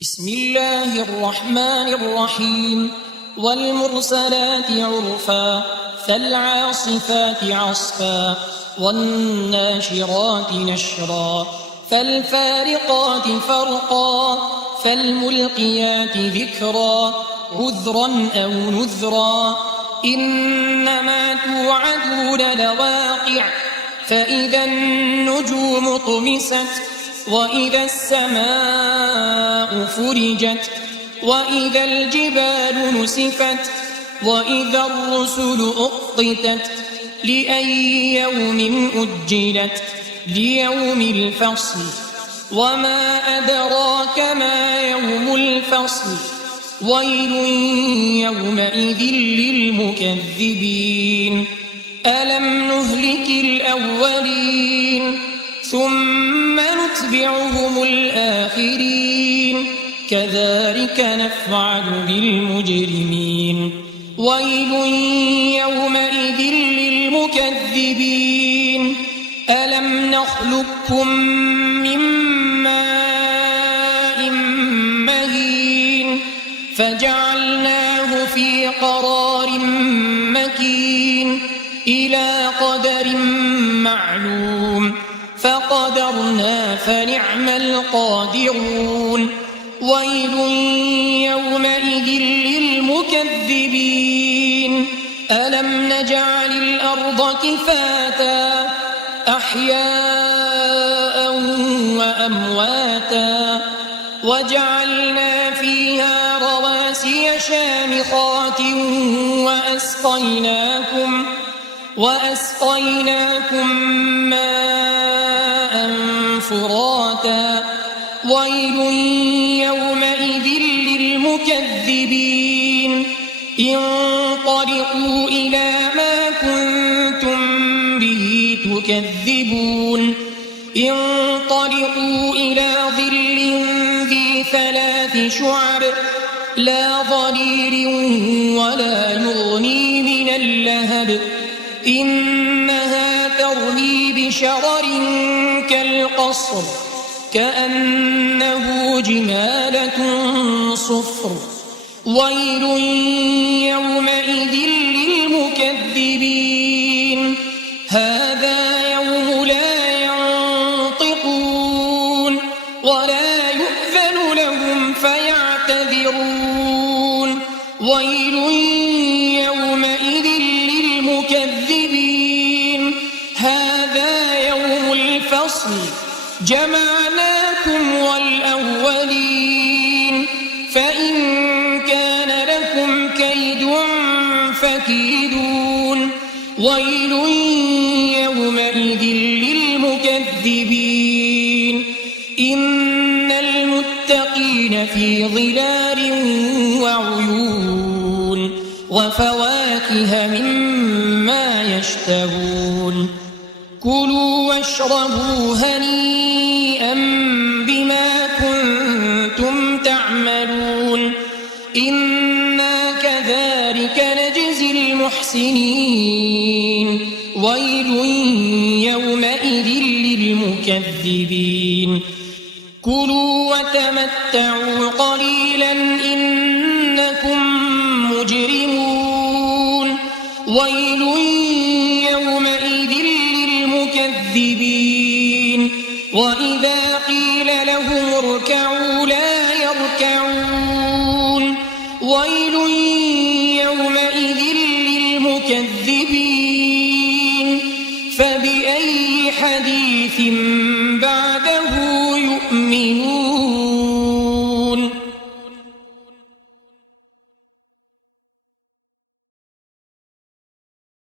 بسم الله الرحمن الرحيم والمرسلات عرفا فالعاصفات عصفا والناشرات نشرا فالفارقات فرقا فالملقيات ذكرا عذرا أو نذرا إنما توعدون لواقع فإذا النجوم طمست وإذا السماء فرجت وإذا الجبال نسفت وإذا الرسل أقتت لأي يوم أجلت ليوم الفصل وما أدراك ما يوم الفصل ويل يومئذ للمكذبين ألم نهلك الأولين ثم نتبعهم الآخرين كذلك نفعل بالمجرمين ويل يومئذ للمكذبين ألم نخلقكم من ماء مهين فجعلناه في قرار مكين إلى قدر معلوم فقدرنا فنعم القادرون ويل يومئذ للمكذبين ألم نجعل الأرض كفاتا أحياء وأمواتا وجعلنا فيها رواسي شامخات وأسقيناكم ماء فراتا ويل يومئذ للمكذبين انطلقوا إلى ما كنتم به تكذبون انطلقوا إلى ظل ذي 3 شعب لا ظليل ولا يغني من اللهب إنها ترمي بشرر كالقصر كأنه جمالة صفر ويل يومئذ للمكذبين هذا يوم لا ينطقون ولا يؤذن لهم فيعتذرون ويل يومئذ للمكذبين هذا يوم الفصل جمعناكم والأولين فإن كان لكم كيد فكيدون ويل يومئذ للمكذبين إن المتقين في ظلال وعيون وفواكه مما يشتهون كلوا واشربوا هنيئا بما كنتم تعملون إنا كذلك نجزي المحسنين ويل يومئذ للمكذبين كلوا وتمتعوا قليلا إنكم مجرمون ويل يومئذ للمكذبين وإذا قيل لهم اركعوا لا يركعون ويل يومئذ للمكذبين فبأي حديث بعده يؤمنون